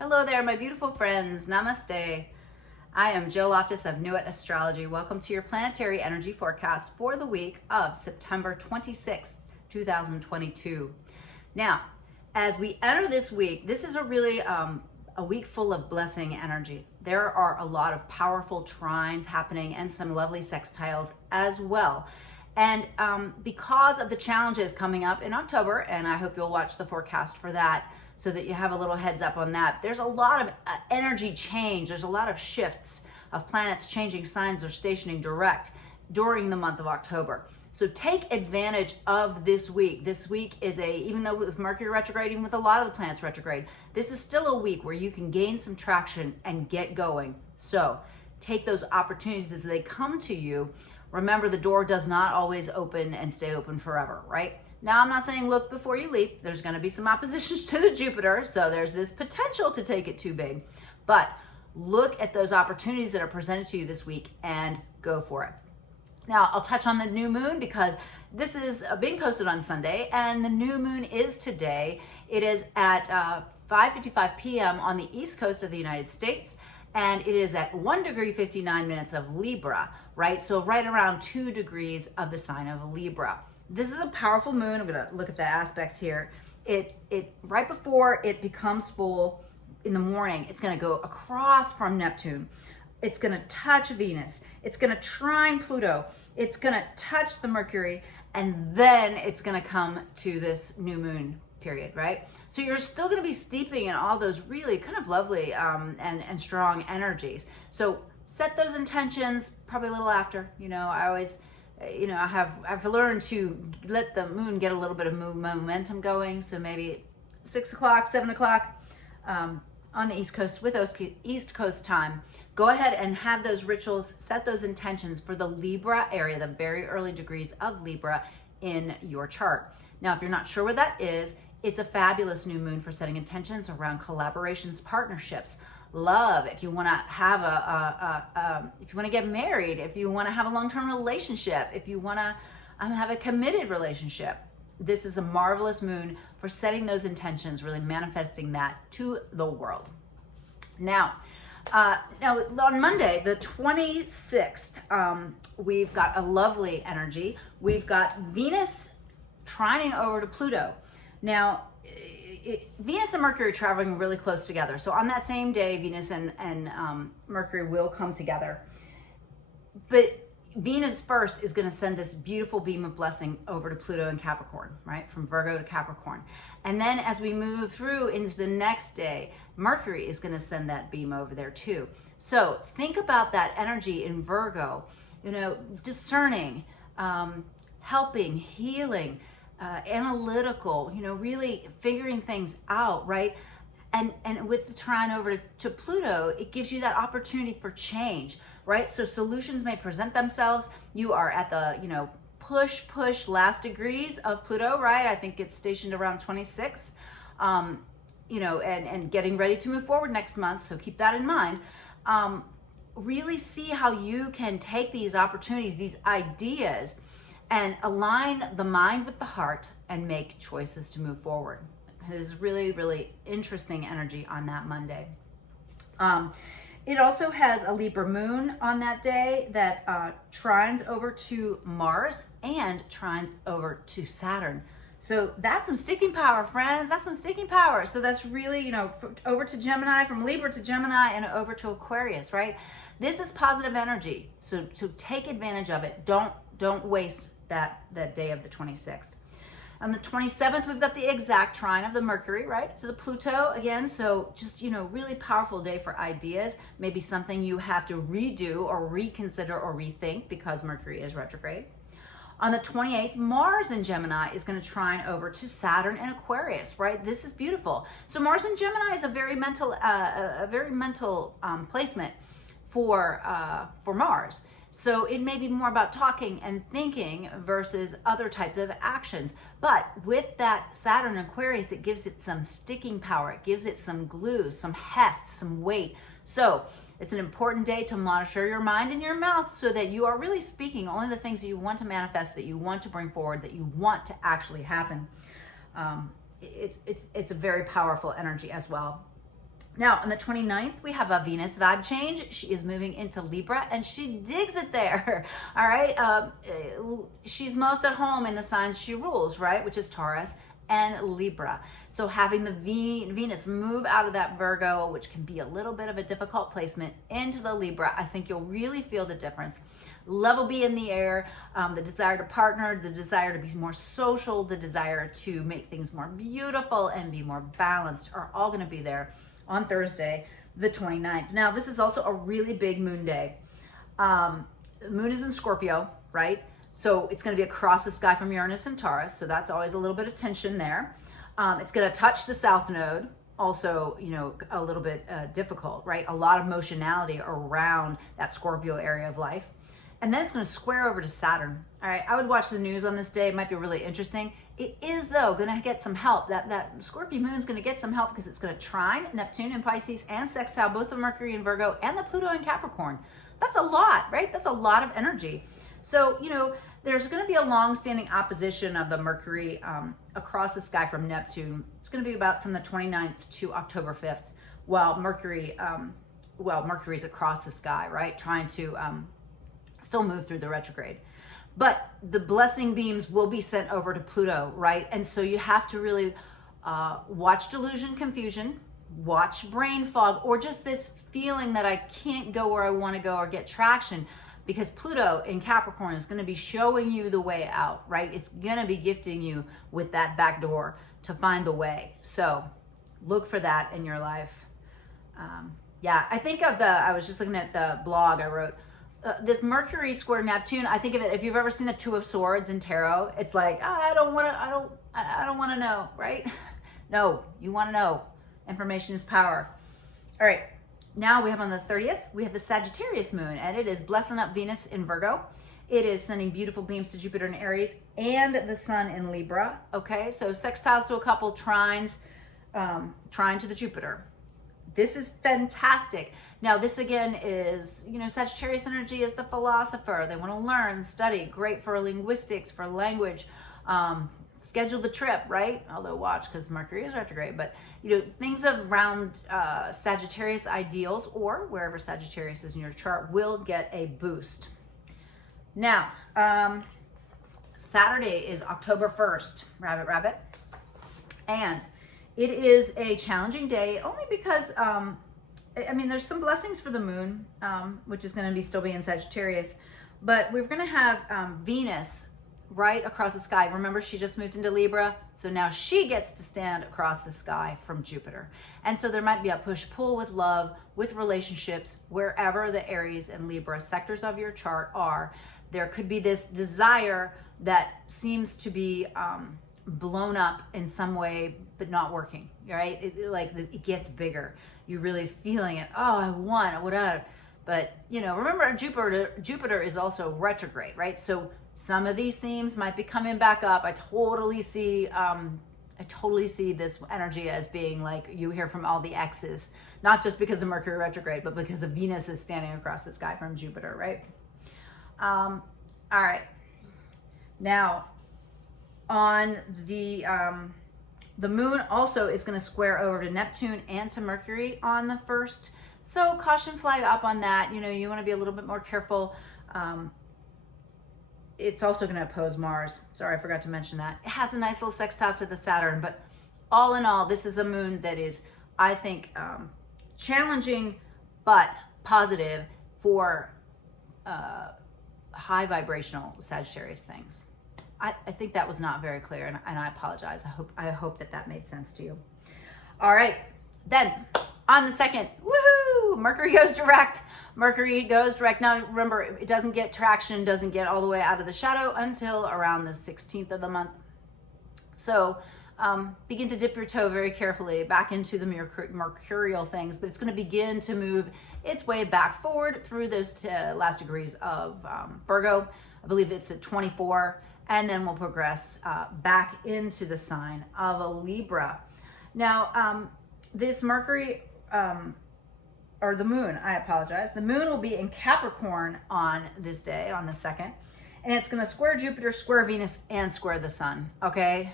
Hello there, my beautiful friends. Namaste. I am Jill Loftus of Nuit Astrology. Welcome to your planetary energy forecast for the week of September 26th, 2022. Now, as we enter this week, this is a really a week full of blessing energy. There are a lot of powerful trines happening and some lovely sextiles as well. And because of the challenges coming up in October, and I hope you'll watch the forecast for that, so that you have a little heads up on that. There's a lot of energy change. There's a lot of shifts of planets changing signs or stationing direct during the month of October. So take advantage of this week. This week is even though with Mercury retrograde, even with a lot of the planets retrograde, this is still a week where you can gain some traction and get going. So take those opportunities as they come to you. Remember, the door does not always open and stay open forever, right? Now, I'm not saying look before you leap. There's going to be some oppositions to the Jupiter, so there's this potential to take it too big. But look at those opportunities that are presented to you this week and go for it. Now, I'll touch on the new moon because this is being posted on Sunday, and the new moon is today. It is at 5:55 p.m. on the east coast of the United States, and it is at 1 degree 59 minutes of Libra, right? So right around 2 degrees of the sign of Libra. This is a powerful moon. I'm going to look at the aspects here. It right before it becomes full in the morning, it's going to go across from Neptune. It's going to touch Venus. It's going to trine Pluto. It's going to touch the Mercury, and then it's going to come to this new moon period, right? So you're still going to be steeping in all those really kind of lovely and strong energies. So set those intentions probably a little after. I always I've learned to let the moon get a little bit of momentum going. So maybe 6 o'clock, 7 o'clock on the East Coast with East Coast time. Go ahead and have those rituals, set those intentions for the Libra area, the very early degrees of Libra in your chart. Now, if you're not sure what that is, it's a fabulous new moon for setting intentions around collaborations, partnerships, love. If you want to have if you want to get married, if you want to have a long-term relationship, if you want to have a committed relationship, this is a marvelous moon for setting those intentions, really manifesting that to the world. Now on Monday, the 26th, we've got a lovely energy. We've got Venus trining over to Pluto. Now, Venus and Mercury are traveling really close together. So on that same day, Venus and Mercury will come together. But Venus first is going to send this beautiful beam of blessing over to Pluto and Capricorn, right? From Virgo to Capricorn. And then as we move through into the next day, Mercury is going to send that beam over there too. So think about that energy in Virgo, discerning, helping, healing, analytical, really figuring things out, right? And with the trine over to Pluto, it gives you that opportunity for change, right? So solutions may present themselves. You are at the, push last degrees of Pluto, right? I think it's stationed around 26, and getting ready to move forward next month. So keep that in mind. Really see how you can take these opportunities, these ideas, and align the mind with the heart and make choices to move forward. There's really, really interesting energy on that Monday. It also has a Libra Moon on that day that trines over to Mars and trines over to Saturn. So that's some sticking power, friends. That's some sticking power. So that's really, over to Gemini, from Libra to Gemini, and over to Aquarius, right? This is positive energy. So take advantage of it. Don't waste that day of the 26th. On the 27th, we've got the exact trine of the Mercury, right? To the Pluto again. So just, really powerful day for ideas. Maybe something you have to redo or reconsider or rethink because Mercury is retrograde. On the 28th, Mars in Gemini is going to trine over to Saturn and Aquarius, right? This is beautiful. So Mars in Gemini is a very mental placement for Mars. So it may be more about talking and thinking versus other types of actions. But with that Saturn Aquarius, it gives it some sticking power. It gives it some glue, some heft, some weight. So it's an important day to monitor your mind and your mouth so that you are really speaking only the things that you want to manifest, that you want to bring forward, that you want to actually happen. It's a very powerful energy as well. Now, on the 29th, we have a Venus vibe change. She is moving into Libra, and she digs it there, all right? She's most at home in the signs she rules, right, which is Taurus and Libra. So having the Venus move out of that Virgo, which can be a little bit of a difficult placement, into the Libra, I think you'll really feel the difference. Love will be in the air, the desire to partner, the desire to be more social, the desire to make things more beautiful and be more balanced are all going to be there on Thursday, the 29th. Now, this is also a really big moon day. The moon is in Scorpio, right? So it's going to be across the sky from Uranus and Taurus. So that's always a little bit of tension there. It's going to touch the South Node. Also, you know, a little bit difficult, right? A lot of motionality around that Scorpio area of life. And then it's going to square over to Saturn. All right, I would watch the news on this day. It might be really interesting. It is, though, going to get some help. That Scorpio moon is going to get some help because it's going to trine Neptune in Pisces and sextile both the Mercury in Virgo and the Pluto in Capricorn. That's a lot, right? That's a lot of energy. So, you know, there's going to be a long-standing opposition of the Mercury across the sky from Neptune. It's going to be about from the 29th to October 5th, while Mercury's across the sky, right? Trying to still move through the retrograde. But the blessing beams will be sent over to Pluto, right? And so you have to really watch delusion, confusion, watch brain fog, or just this feeling that I can't go where I want to go or get traction, because Pluto in Capricorn is going to be showing you the way out, right? It's going to be gifting you with that back door to find the way. So look for that in your life. Yeah, I think of I was just looking at the blog I wrote, this Mercury square Neptune. I think of it, if you've ever seen the Two of Swords in tarot, it's like, I don't want to know, right? No, you want to know. Information is power. All right. Now we have on the 30th, we have the Sagittarius Moon, and it is blessing up Venus in Virgo. It is sending beautiful beams to Jupiter in Aries and the Sun in Libra. Okay, so sextiles to a couple, trines, trine to the Jupiter. This is fantastic. Now, this again is, you know, Sagittarius energy is the philosopher. They want to learn, study, great for linguistics, for language. Schedule the trip, right? Although watch, because Mercury is retrograde, but you know, things around Sagittarius ideals or wherever Sagittarius is in your chart will get a boost. Now, Saturday is October 1st, rabbit, and it is a challenging day only because, I mean, there's some blessings for the moon, which is going to still be in Sagittarius, but we're going to have Venus right across the sky. Remember, she just moved into Libra, so now she gets to stand across the sky from Jupiter. And so there might be a push-pull with love, with relationships, wherever the Aries and Libra sectors of your chart are. There could be this desire that seems to be blown up in some way, but not working, right? It gets bigger. You're really feeling it. Oh, I want, whatever. But, you know, remember, Jupiter is also retrograde, right? So some of these themes might be coming back up. I totally see this energy as being like you hear from all the exes, not just because of Mercury retrograde, but because of Venus is standing across the sky from Jupiter, right? All right. Now, on the moon also is going to square over to Neptune and to Mercury on the 1st. So caution flag up on that. You know, you want to be a little bit more careful. It's also going to oppose Mars. Sorry, I forgot to mention that. It has a nice little sextile to the Saturn, but all in all, this is a moon that is, I think, challenging, but positive for high vibrational Sagittarius things. I think that was not very clear, and I apologize. I hope that made sense to you. All right, then on the 2nd, woohoo! Mercury goes direct. Now, remember, it doesn't get traction, doesn't get all the way out of the shadow until around the 16th of the month. So begin to dip your toe very carefully back into the mercurial things, but it's going to begin to move its way back forward through those last degrees of Virgo. I believe it's at 24, and then we'll progress back into the sign of a Libra. Now, this Mercury, or the moon, I apologize. The moon will be in Capricorn on this day, on the 2nd, and it's going to square Jupiter, square Venus, and square the sun, okay?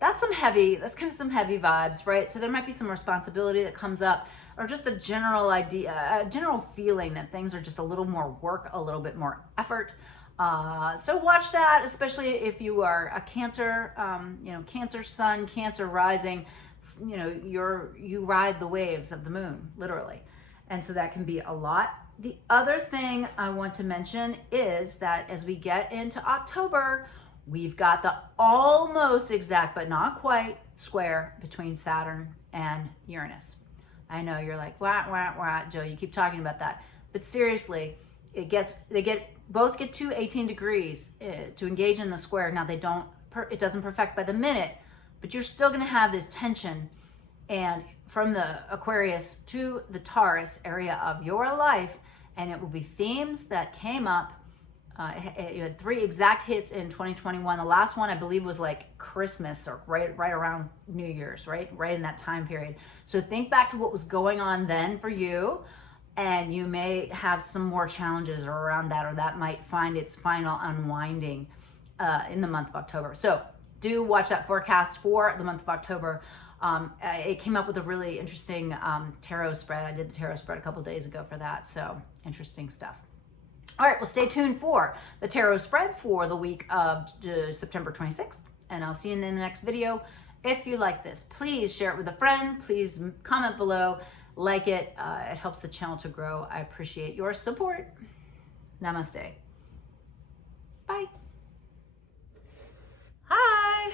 that's kind of some heavy vibes, right? So there might be some responsibility that comes up, or just a general idea, a general feeling that things are just a little more work, a little bit more effort. So watch that, especially if you are a Cancer, Cancer sun, Cancer rising, you ride the waves of the moon, literally. And so that can be a lot. The other thing I want to mention is that as we get into October, we've got the almost exact, but not quite, square between Saturn and Uranus. I know you're like, wah, Joe, you keep talking about that. But seriously, both get to 18 degrees to engage in the square. Now it doesn't perfect by the minute, but you're still gonna have this tension. And from the Aquarius to the Taurus area of your life, and it will be themes that came up. You had 3 exact hits in 2021. The last one, I believe, was like Christmas or right around New Year's, right in that time period. So think back to what was going on then for you, and you may have some more challenges around that, or that might find its final unwinding in the month of October. So do watch that forecast for the month of October. It came up with a really interesting tarot spread. I did the tarot spread a couple days ago for that, so interesting stuff. All right, well, stay tuned for the tarot spread for the week of September 26th, and I'll see you in the next video. If you like this, please share it with a friend. Please comment below, like it. It helps the channel to grow. I appreciate your support. Namaste. Bye. Hi.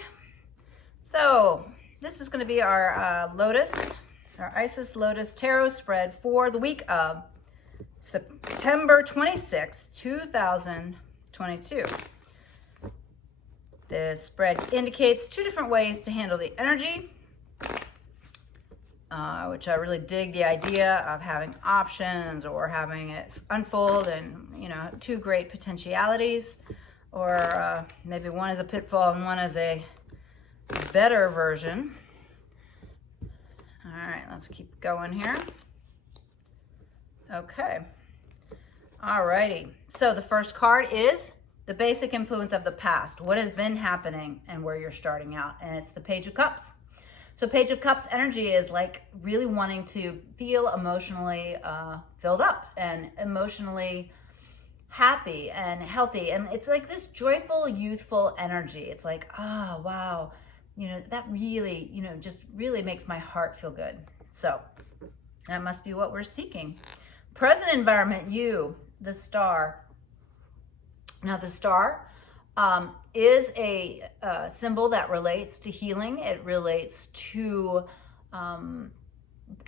So this is going to be our our Isis Lotus tarot spread for the week of September 26th, 2022. This spread indicates 2 different ways to handle the energy, which I really dig the idea of having options or having it unfold and, 2 great potentialities, or maybe one is a pitfall and one is a better version. All right, let's keep going here. Okay. Alrighty. So the first card is the basic influence of the past. What has been happening and where you're starting out. And it's the Page of Cups. So Page of Cups energy is like really wanting to feel emotionally filled up and emotionally happy and healthy. And it's like this joyful, youthful energy. It's like, oh, wow. That really, just really makes my heart feel good. So that must be what we're seeking. Present environment, you, the star. Now the star is a symbol that relates to healing. It relates to kind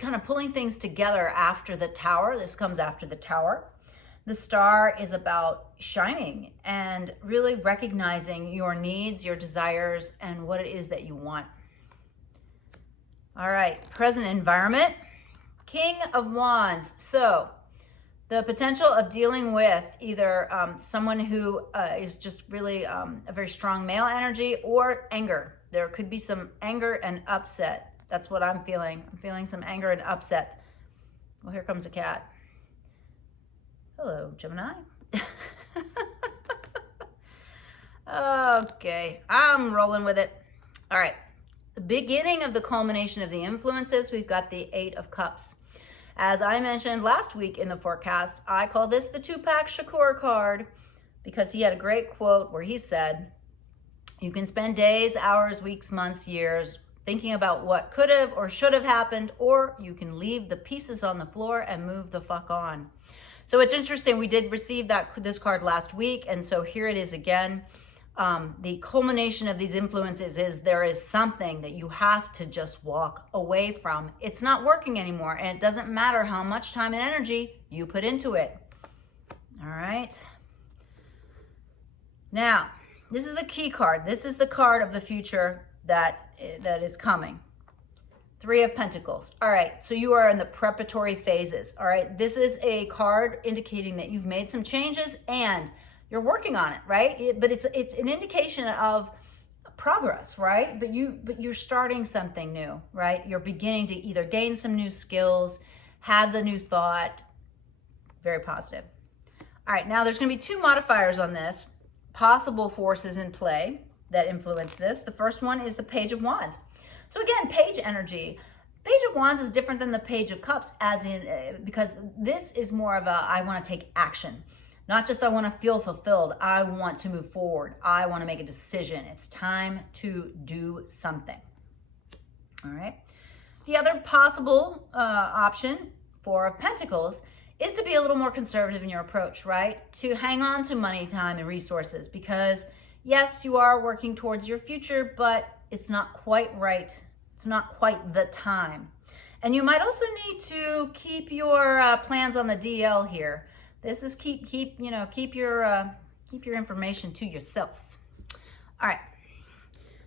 of pulling things together after the tower. This comes after the tower. The star is about shining and really recognizing your needs, your desires, and what it is that you want. All right, present environment, King of Wands. So the potential of dealing with either someone who is just really a very strong male energy, or anger. There could be some anger and upset. That's what I'm feeling. I'm feeling some anger and upset. Well, here comes a cat. Hello, Gemini. Okay, I'm rolling with it. All right, the beginning of the culmination of the influences, we've got the 8 of Cups. As I mentioned last week in the forecast, I call this the Tupac Shakur card because he had a great quote where he said, you can spend days, hours, weeks, months, years thinking about what could have or should have happened, or you can leave the pieces on the floor and move the fuck on. So it's interesting, we did receive this card last week, and so here it is again. The culmination of these influences is there is something that you have to just walk away from. It's not working anymore, and it doesn't matter how much time and energy you put into it. All right. Now, this is a key card. This is the card of the future that is coming. 3 of Pentacles. All right, so you are in the preparatory phases. All right, this is a card indicating that you've made some changes and you're working on it, right? But it's an indication of progress, right? But you're starting something new, right? You're beginning to either gain some new skills, have the new thought. Very positive. All right, now there's going to be 2 modifiers on this. Possible forces in play. that influence this. The first one is the Page of Wands. So again, page energy. Page of Wands is different than the Page of Cups, as in because this is more of a I want to take action. Not just I want to feel fulfilled. I want to move forward. I want to make a decision. It's time to do something. All right. The other possible option, Four of Pentacles, is to be a little more conservative in your approach, right? To hang on to money, time, and resources, because yes, you are working towards your future, but it's not quite right. It's not quite the time. And you might also need to keep your plans on the DL here. This is keep your information to yourself. All right.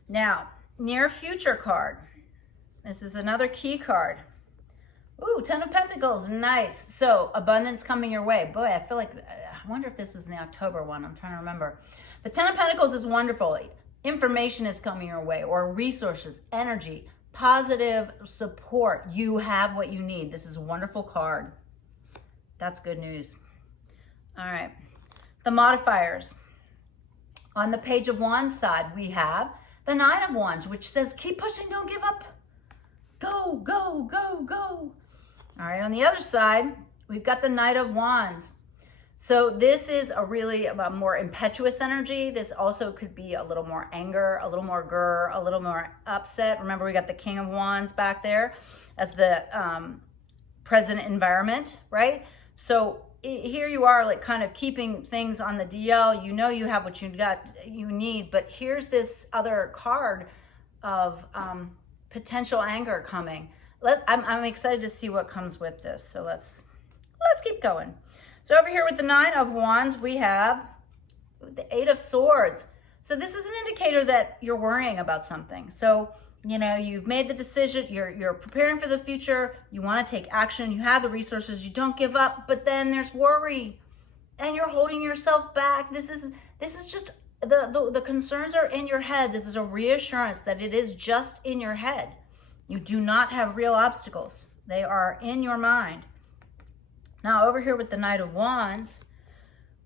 Now, near future card. This is another key card. Ooh, Ten of Pentacles, nice. So abundance coming your way. Boy, I feel like, I wonder if this is the October one. I'm trying to remember. The Ten of Pentacles is wonderful. Information is coming your way, or resources, energy, positive support. You have what you need. This is a wonderful card. That's good news. All right. The modifiers. On the Page of Wands side, we have the Nine of Wands, which says, keep pushing, don't give up. Go, go, go, go. All right, on the other side, we've got the Knight of Wands. So this is a really more impetuous energy. This also could be a little more anger, a little more grr, a little more upset. Remember, we got the King of Wands back there as the present environment, right? So here you are, like kind of keeping things on the DL. You know you have what you need, but here's this other card of potential anger coming. I'm excited to see what comes with this. So let's keep going. So over here with the Nine of Wands, we have the Eight of Swords. So this is an indicator that you're worrying about something. So, you know, you've made the decision, you're preparing for the future, you want to take action, you have the resources, you don't give up, but then there's worry and you're holding yourself back. This is just the concerns are in your head. This is a reassurance that it is just in your head. You do not have real obstacles. They are in your mind. Now over here with the Knight of Wands,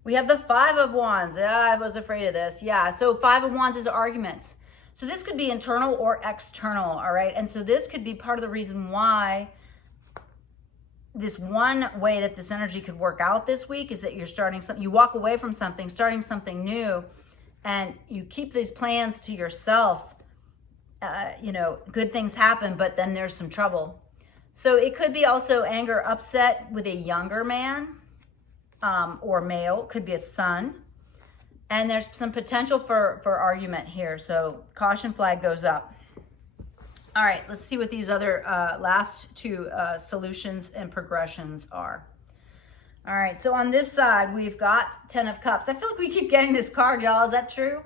we have the Five of Wands. I was afraid of this. Yeah, so Five of Wands is arguments. So this could be internal or external, all right? And so this could be part of the reason why this one way that this energy could work out this week is that you're starting something, you walk away from something, starting something new, and you keep these plans to yourself. You know, good things happen, but then there's some trouble. So it could be also anger, upset with a younger man or male. Could be a son. And there's some potential for argument here. So caution flag goes up. All right, let's see what these other last two solutions and progressions are. All right, so on this side, we've got Ten of Cups. I feel like we keep getting this card, y'all. Is that true?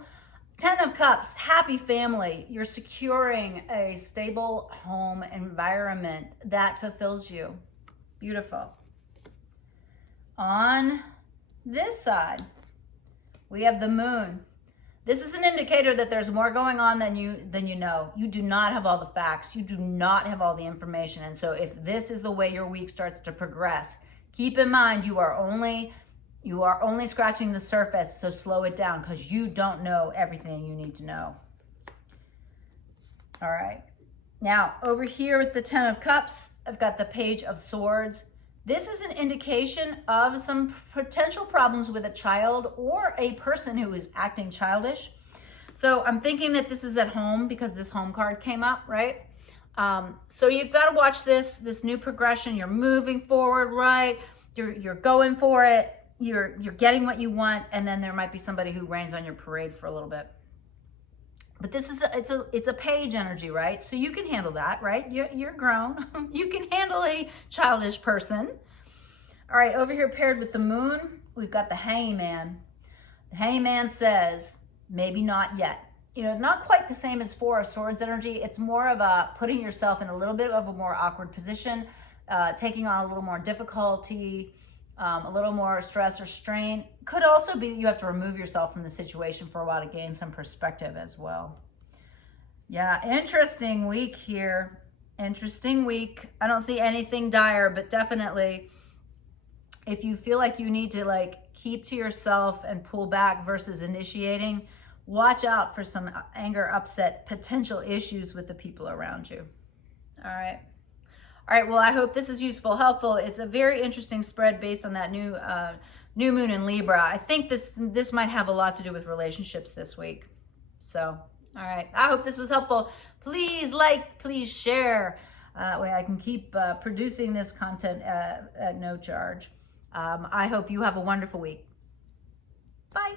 Ten of Cups, happy family. You're securing a stable home environment that fulfills you. Beautiful. On this side, we have the Moon. This is an indicator that there's more going on than you know. You do not have all the facts. You do not have all the information. And so if this is the way your week starts to progress, keep in mind you are only scratching the surface, so slow it down because you don't know everything you need to know. All right. Now, over here with the Ten of Cups, I've got the Page of Swords. This is an indication of some potential problems with a child or a person who is acting childish. So I'm thinking that this is at home because this home card came up, right? So you've got to watch this new progression. You're moving forward, right? You're going for it. You're getting what you want, and then there might be somebody who rains on your parade for a little bit. But this is it's a page energy, right? So you can handle that, right? You're grown. You can handle a childish person. All right, over here paired with the Moon, we've got the Hangman. The Hangman says, maybe not yet. You know, not quite the same as Four of Swords energy. It's more of a putting yourself in a little bit of a more awkward position, taking on a little more difficulty, a little more stress or strain. Could also be you have to remove yourself from the situation for a while to gain some perspective as well. Yeah, interesting week here. Interesting week. I don't see anything dire, but definitely if you feel like you need to keep to yourself and pull back versus initiating, watch out for some anger, upset, potential issues with the people around you. All right. All right, well, I hope this is useful, helpful. It's a very interesting spread based on that new moon in Libra. I think this might have a lot to do with relationships this week. So, all right, I hope this was helpful. Please like, please share. That way I can keep producing this content at no charge. I hope you have a wonderful week. Bye.